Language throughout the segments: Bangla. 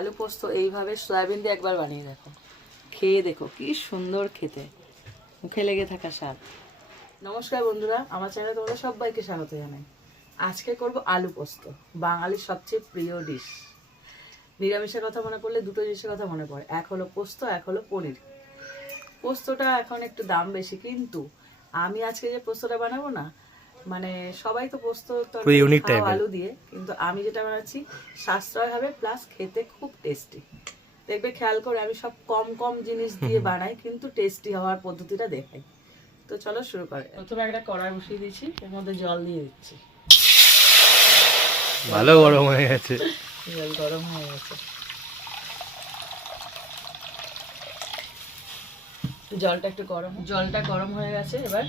আলু পোস্ত এইভাবে সয়াবিন দিয়ে একবার বানিয়ে দেখো। খেয়ে দেখো, কি সুন্দর খেতে। মুখে লেগে থাকা স্বাদ। নমস্কার বন্ধুরা, আমার চ্যানেলে তোমাদের সবাইকে স্বাগত জানাই। আজকে করব আলু পোস্ত, বাঙালির সবচেয়ে প্রিয় ডিশ নিরামিষের কথা মনে পড়লে দুটো জিনিসের কথা মনে পড়ে। এক হলো পোস্ত, এক হলো পনির। পোস্তটা এখন একটু দাম বেশি, কিন্তু আমি আজকে যে পোস্তটা বানাবো না মানে সবাই তো পোস্ত। আলু দিয়ে কিন্তু আমি যেটা বানাচ্ছি সাশ্রয় হবে প্লাস খেতে খুব টেস্টি দেখবে খেয়াল করে আমি সব কম কম জিনিস দিয়ে বানাই কিন্তু টেস্টি হওয়ার পদ্ধতিটা দেখাই। তো চলো শুরু করে প্রথমে একটা কড়াই বসিয়ে দিচ্ছি এর মধ্যে জল দিয়ে দিচ্ছি। ভালো গরম হয়ে গেছে। জল গরম হয়ে গেছে। জলটা একটু গরম জলটা গরম হয়ে গেছে এবার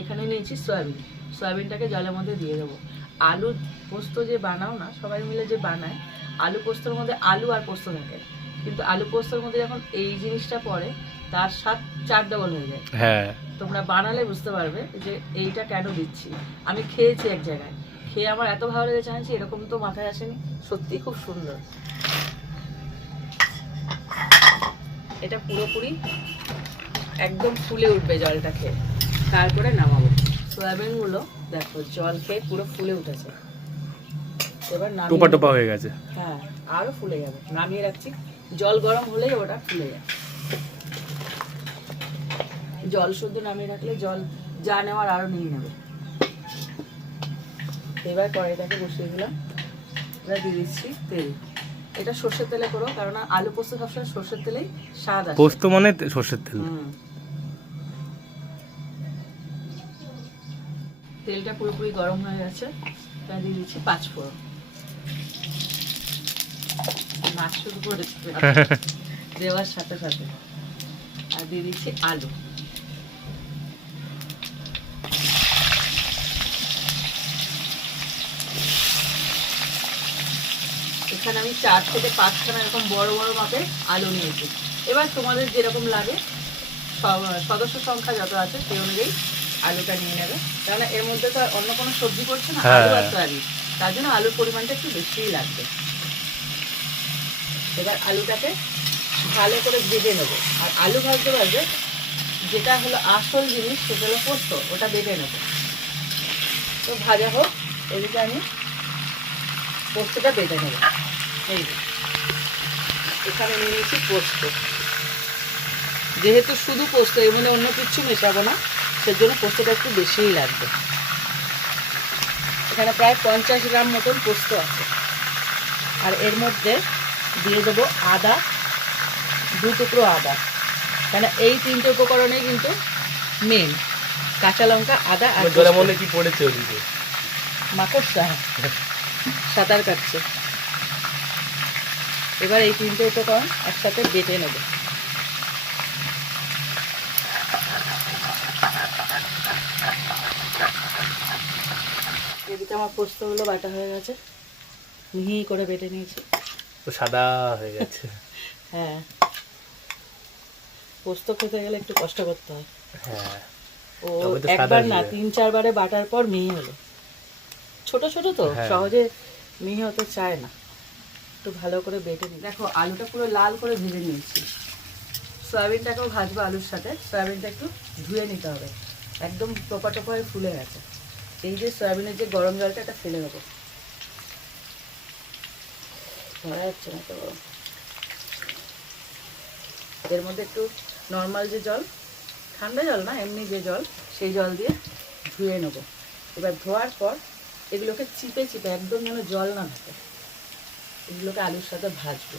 এখানে নিয়েছি সয়াবিন। সয়াবিনটাকে জলের মধ্যে দিয়ে দেবো। আলু পোস্ত যে বানাও না সবাই মিলে যে বানায় আলু পোস্তর মধ্যে আলু আর পোস্ত থাকে। কিন্তু আলু পোস্তর মধ্যে যখন এই জিনিসটা পড়ে তার স্বাদ চার ডবল হয়ে যায়। হ্যাঁ। তোমরা বানালে বুঝতে পারবে যে এইটা কেন দিচ্ছি। আমি খেয়েছি এক জায়গায়। খেয়ে আমার এত ভালো লেগেছে জানছি এরকম তো মাথায় আসেনি। সত্যি খুব সুন্দর। এটা পুরোপুরি একদম ফুলে উঠবে জলটা খেয়ে। তারপরে নামাবো। সয়াবিনগুলো দেখো জল খেয়ে পুরো ফুলে উঠেছে। এবার টোপা টোপা হয়ে গেছে। হ্যাঁ আরও ফুলে যাবে। নামিয়ে রাখছি। জল গরম হলেই ওটা ফুলে যাবে। জল শুদ্ধ নামিয়ে রাখলে জল যা নেওয়ার আরও নিয়ে নেবে। এবার কড়াইটাকে বসিয়ে দিলাম। এবার দিয়ে দিচ্ছি তেল। এটা সর্ষের তেলে করো কারণ আলু পোস্ত সবসময় সর্ষের তেলেই স্বাদ আসে। পোস্ত মানে সর্ষের তেল। হুম। তেলটা পুরোপুরি গরম হয়ে গেছে। এবার দিয়ে দিচ্ছি পাঁচ ফোড়ন। নাচ শুরু করেছে দেওয়ার সাথে সাথে। আর দিয়ে দিচ্ছি আলু। এখানে আমি চার থেকে পাঁচখানা এরকম বড় বড় মাপের আলু নিয়েছি। এবার তোমাদের যেরকম লাগে সদস্য সংখ্যা যত আছে সেই অনুযায়ী আলুটা নিয়ে নেবে। কারণ এর মধ্যে তো আর অন্য কোনো সবজি পড়ছে না হ্যাঁ। আলু আর সয়াবিন তার জন্য আলুর পরিমাণটা একটু বেশিই লাগবে। এবার আলুটাকে ভালো করে ভেজে নেব। আর আলু ভাজতে ভাজতে যেটা হলো আসল জিনিস সেটা হলো পোস্ত ওটা বেটে নেব। তো ভাজা হোক এদিকে আমি পোস্তটা বেটে নেব। এই এখানে নিয়ে নিয়েছি পোস্ত। যেহেতু শুধু পোস্ত এর মধ্যে অন্য কিছু মেশাবো না সেজন্য পোস্তটা একটু বেশিই লাগবে। এখানে প্রায় পঞ্চাশ গ্রাম মতন পোস্ত আছে। আর এর মধ্যে দিয়ে দেবো আদা দু টুকরো আদা। কেন এই তিনটে উপকরণে কিন্তু মেন কাঁচা লঙ্কা আদা আর। জলের কি পড়েছে ওদিকে? মাকড়সা। সাঁতার কাটছে। এবার এই তিনটে উপকরণ একসাথে বেটে নেব। এদিকে আমার পোস্তগুলো বাটা হয়ে গেছে। মিহি করে বেটে নিয়েছি। তো সাদা হয়ে গেছে। হ্যাঁ। পোস্ত খেতে গেলে একটু কষ্ট করতে হয়। হ্যাঁ। ও একবার না। তিন চারবারে বাটার পর মিহি হলো। ছোট ছোট তো হ্যাঁ। সহজে মিহি হতে চায় না। একটু ভালো করে বেটে নিই দেখো আলুটা পুরো লাল করে ভেজে নিয়েছি। সয়াবিনটাকেও ভাজবো আলুর সাথে। সয়াবিনটা একটু ধুয়ে নিতে হবে। একদম টোপা টোপা হয়ে ফুলে গেছে। এই যে সয়াবিনের যে গরম জলটা, এটা ফেলে দেবো। ধরা যাচ্ছে না তো। এর মধ্যে একটু নর্মাল যে জল, ঠান্ডা জল না, এমনি যে জল, সেই জল দিয়ে ধুয়ে নেব। এবার ধোয়ার পর এগুলোকে চিপে চিপে, একদম যেন জল না থাকে, এগুলোকে আলুর সাথে ভাজবো।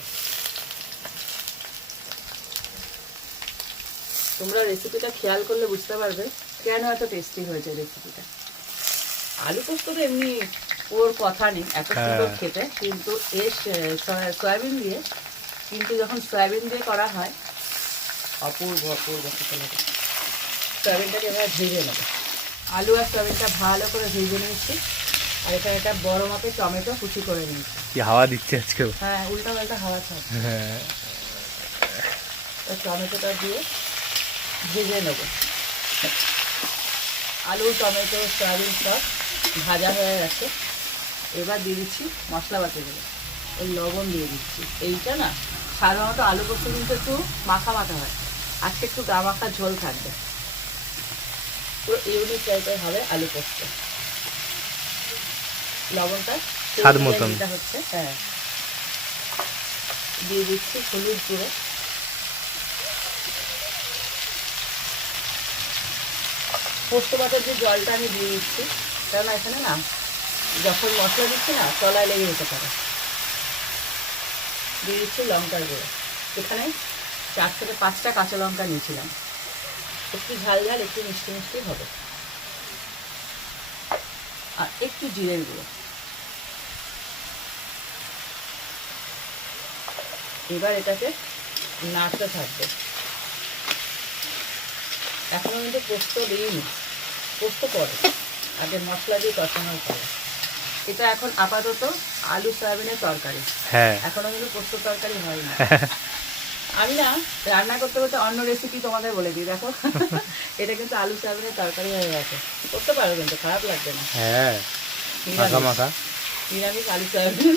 তোমরা রেসিপিটা খেয়াল করলে বুঝতে পারবে, কেন এত টেস্টি হয়েছে রেসিপিটা আলু পোস্ত তো এমনি ওর কথা নেই এত সুন্দর হ্যাঁ। খেতে। কিন্তু এর সয়াবিন দিয়ে কিন্তু যখন সয়াবিন দিয়ে করা হয় অপূর্ব অপূর্ব খেতে লাগে। সয়াবিনটাকে এবার ভেজে নেব। আলু আর সয়াবিনটা ভালো করে ভেজে নিয়েছি। আর এখানে একটা বড় মাপের টমেটো কুচি করে নিয়েছি। কি হাওয়া দিচ্ছে আজকে হ্যাঁ উল্টা পাল্টা হাওয়া ছাড় হ্যাঁ। টমেটোটা দিয়ে ভেজে নেব। আলু টমেটো সয়াবিন সব। ভাজা হয়ে গেছে। এবার দিয়ে দিচ্ছি মশলা বাটিগুলো। এই লবণ দিয়ে দিচ্ছি। এইটা না সাধারণত আলু পোস্ত কিন্তু একটু মাখা মাখা হয়। আজকে একটু গা মাখা ঝোল থাকবে। পুরো ইউনিক টাইপের হবে আলু পোস্ত। লবণটা স্বাদ মতন। হচ্ছে হ্যাঁ। দিয়ে দিচ্ছি হলুদ গুঁড়ো। পোস্ত বাটার যে জলটা আমি দিয়ে দিচ্ছি কারণ এখানে না, যখন মশলা দিচ্ছি না, তলায় লেগে যেতে পারে। দিয়ে দিচ্ছি লঙ্কার গুঁড়ো। এখানে চার থেকে পাঁচটা কাঁচা লঙ্কা নিয়েছিলাম। একটু ঝাল ঝাল, একটু মিষ্টি মিষ্টি হবে। আর একটু জিরের গুঁড়ো। এবার এটাকে নাড়তে থাকবে। এখনও কিন্তু পোস্ত দিইনি। পোস্ত পরে। আগে মশলা দিয়ে কষানোর পরে। এটা এখন আপাতত আলু সয়াবিনের তরকারি। হ্যাঁ। এখনও কিন্তু পোস্ত তরকারি হয় না। আমি না রান্না করতে করতে অন্য রেসিপি তোমাদের বলে দিই দেখো। এটা কিন্তু আলু সয়াবিনের তরকারি হয়ে গেছে। করতে পারো কিন্তু খারাপ লাগবে না। হ্যাঁ। মাখা নিরামিষ। মাখা নিরামিষ আলু সয়াবিন।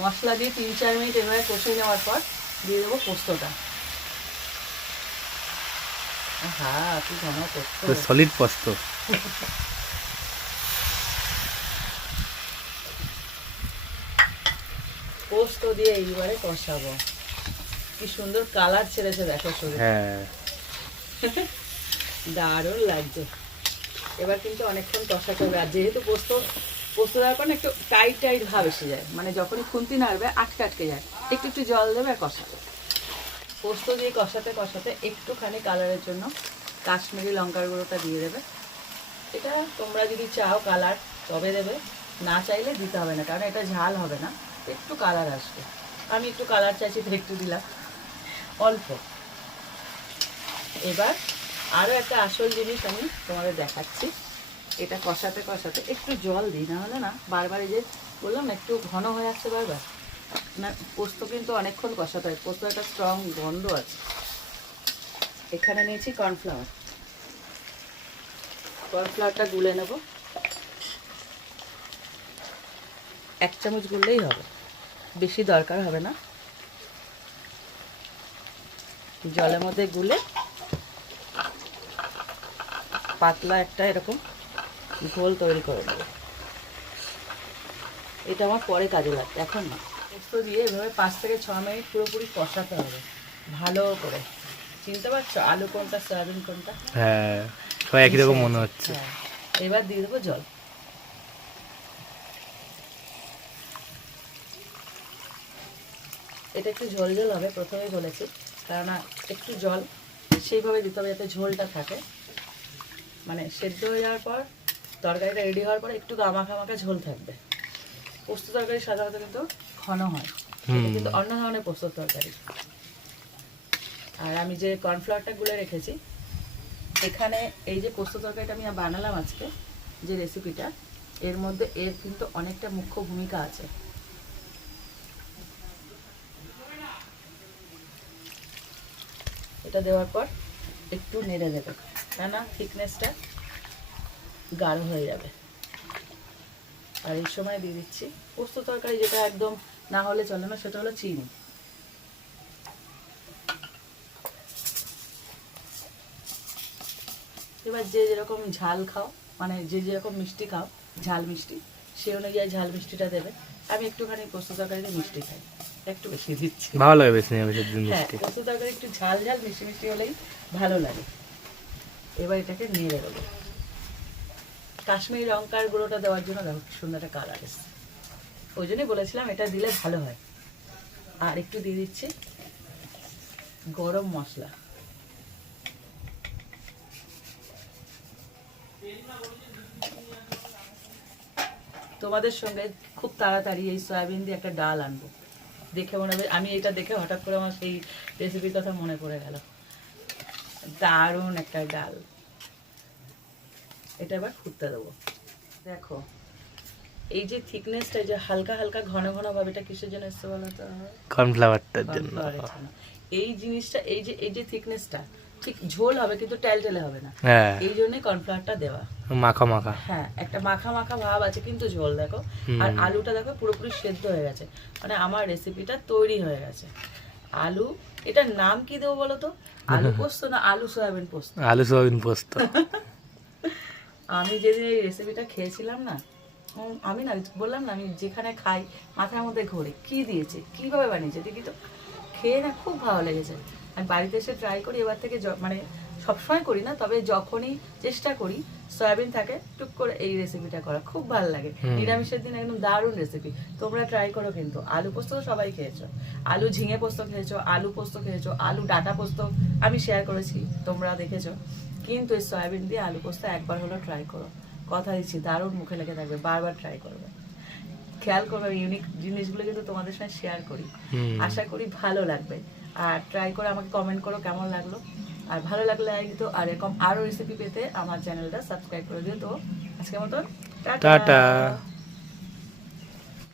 মশলা দিয়ে তিন চার মিনিট এভাবে কষিয়ে নেওয়ার পর দিয়ে দেবো পোস্তটা। হ্যাঁ কি ঘন পোস্ত। সলিড পোস্ত। পোস্ত দিয়ে এইবারে কষাবো। কি সুন্দর কালার ছেড়েছে দেখো শুরু হ্যাঁ। দারুণ লাগছে। এবার কিন্তু অনেকক্ষণ কষাতে হবে। আর যেহেতু পোস্ত পোস্ত দেওয়ার পর না একটু টাইট টাইট ভাব এসে যায়। মানে যখনই খুন্তি নাড়বে আটকে আটকে যায়। একটু একটু জল দেবে আর কষাবে। পোস্ত দিয়ে কষাতে কষাতে একটুখানি কালারের জন্য কাশ্মীরি লঙ্কার গুঁড়োটা দিয়ে দেবে। এটা তোমরা যদি চাও কালার তবে দেবে। না চাইলে দিতে হবে না, কারণ এটা ঝাল হবে না। একটু কালার আসবে। আমি একটু কালার চাইছি, তো একটু দিলাম। অল্প। এবার আরও একটা আসল জিনিস আমি তোমাদের দেখাচ্ছি। এটা কষাতে কষাতে একটু জল দিই না হলে না বারবার এই যে বললাম না, একটু ঘন হয়ে আসছে বারবার। না, পোস্ত কিন্তু অনেকক্ষণ কষাতে হয়। পোস্ত একটা স্ট্রং গন্ধ আছে। এখানে নিয়েছি কর্নফ্লাওয়ার কর্নফ্লাওয়ারটা গুলে নেব। এক চামচ গুললেই হবে। বেশি দরকার হবে না। জলের মধ্যে গুলে পাতলা একটা এরকম ঘোল তৈরি করে নেব। এটা আমার পরে কাজে লাগবে, এখন না। পোস্ত দিয়ে এভাবে পাঁচ থেকে ছ মিনিট পুরোপুরি কষাতে হবে, ভালো করে। চিনতে পারছ? আলু কোনটা, সয়াবিন কোনটা? হ্যাঁ। সবাই একই রকম মনে হচ্ছে। হ্যাঁ এবার দিয়ে দেবো জল। এটা একটু ঝোল ঝোল হবে প্রথমেই বলেছি। কেননা একটু জল সেইভাবে দিতে হবে যাতে ঝোলটা থাকে। মানে সেদ্ধ হয়ে যাওয়ার পর তরকারিটা রেডি হওয়ার পর একটু গামাখা মাখা ঝোল থাকবে। পোস্ত তরকারি সাধারণত কিন্তু ঘন হয়। কিন্তু অন্য ধরনের পোস্ত তরকারি। আর আমি যে কর্নফ্লাওয়ারটা গুলে রেখেছি এখানে এই যে পোস্ত তরকারিটা আমি বানালাম আজকে, যে রেসিপিটা এর মধ্যে এর কিন্তু অনেকটা মুখ্য ভূমিকা আছে। এটা দেওয়ার পর একটু নেড়ে দেবে, না না থিকনেসটা গাঢ় হয়ে যাবে। আর এই সময় দিয়ে দিচ্ছি পোস্ত তরকারি, যেটা একদম না হলে চলে না, সেটা হলো চিনি। এবার যে যেরকম ঝাল খাও মানে যে যেরকম মিষ্টি খাও ঝাল মিষ্টি সে অনুযায়ী ঝাল মিষ্টিটা দেবে। আমি একটুখানি পোস্ত তরকারিতে মিষ্টি খাই একটু বেশি দিচ্ছি। ভালো লাগে বেশি হ্যাঁ পোস্ত তরকারি একটু ঝাল ঝাল মিষ্টি মিষ্টি হলেই ভালো লাগে। এবার এটাকে নেড়ে দেবো। কাশ্মীরি লঙ্কার গুঁড়োটা দেওয়ার জন্য দেখো সুন্দর একটা কালার এসছে। ওই জন্যই বলেছিলাম এটা দিলে ভালো হয়। আর একটু দিয়ে দিচ্ছি গরম মশলা। তোমাদের সঙ্গে খুব তাড়াতাড়ি এই সয়াবিন দিয়ে একটা ডাল আনব। দেখে মনে হবে আমি এটা দেখে হঠাৎ করে আমার সেই রেসিপির কথা মনে পড়ে গেল। দারুণ একটা ডাল। এটা এবার ফুটতে দেবো। দেখো এই যে থিকনেসটা যে হালকা হালকা ঘন ঘন ভাবে এটা কিসের জন্য এসছে বলো তো? কর্নফ্লাওয়ারটার জন্য। জন্য। এই জিনিসটা এই যে এই যে থিকনেসটা ঠিক ঝোল হবে কিন্তু টেলটেলে হবে না। হ্যাঁ। এই জন্যই কর্নফ্লাওয়ারটা দেওয়া। মাখা মাখা। হ্যাঁ একটা মাখা মাখা ভাব আছে কিন্তু ঝোল দেখো। আর আলুটা দেখো পুরোপুরি সেদ্ধ হয়ে গেছে। মানে আমার রেসিপিটা তৈরি হয়ে গেছে। আলু এটার নাম কি দেবো বলো তো? আলু পোস্ত না আলু সয়াবিন পোস্ত? আলু সোয়াবিন পোস্ত। আমি যেদিন এই রেসিপিটা খেয়েছিলাম না আমি না বললাম না আমি যেখানে খাই মাথার মধ্যে ঘোরে কি দিয়েছে কীভাবে বানিয়েছে দেখি তো। খেয়ে না খুব ভালো লেগেছে। আর বাড়িতে এসে ট্রাই করি এবার থেকে মানে সবসময় করি না তবে যখনই চেষ্টা করি সয়াবিন থাকে টুক করে এই রেসিপিটা করা। খুব ভালো লাগে। নিরামিষের দিন একদম দারুণ রেসিপি তোমরা ট্রাই করো কিন্তু। আলু পোস্ত সবাই খেয়েছো। আলু ঝিঙে পোস্ত খেয়েছো আলু পোস্ত খেয়েছো আলু ডাটা পোস্ত আমি শেয়ার করেছি তোমরা দেখেছ। কিন্তু এই সয়াবিন দিয়ে আলু পোস্ত একবার হলো ট্রাই করো। কথা দিচ্ছি দারুণ মুখে লেগে থাকবে বারবার ট্রাই করবে। খেয়াল করবে ইউনিক জিনিসগুলো কিন্তু তোমাদের সঙ্গে শেয়ার করি। আশা করি ভালো লাগবে। আর ট্রাই করে আমাকে কমেন্ট করো কেমন লাগল। আর ভালো লাগলে তো আর এরকম আরও রেসিপি পেতে আমার চ্যানেলটা সাবস্ক্রাইব করে দিও। তো আজকের মতন টাটা।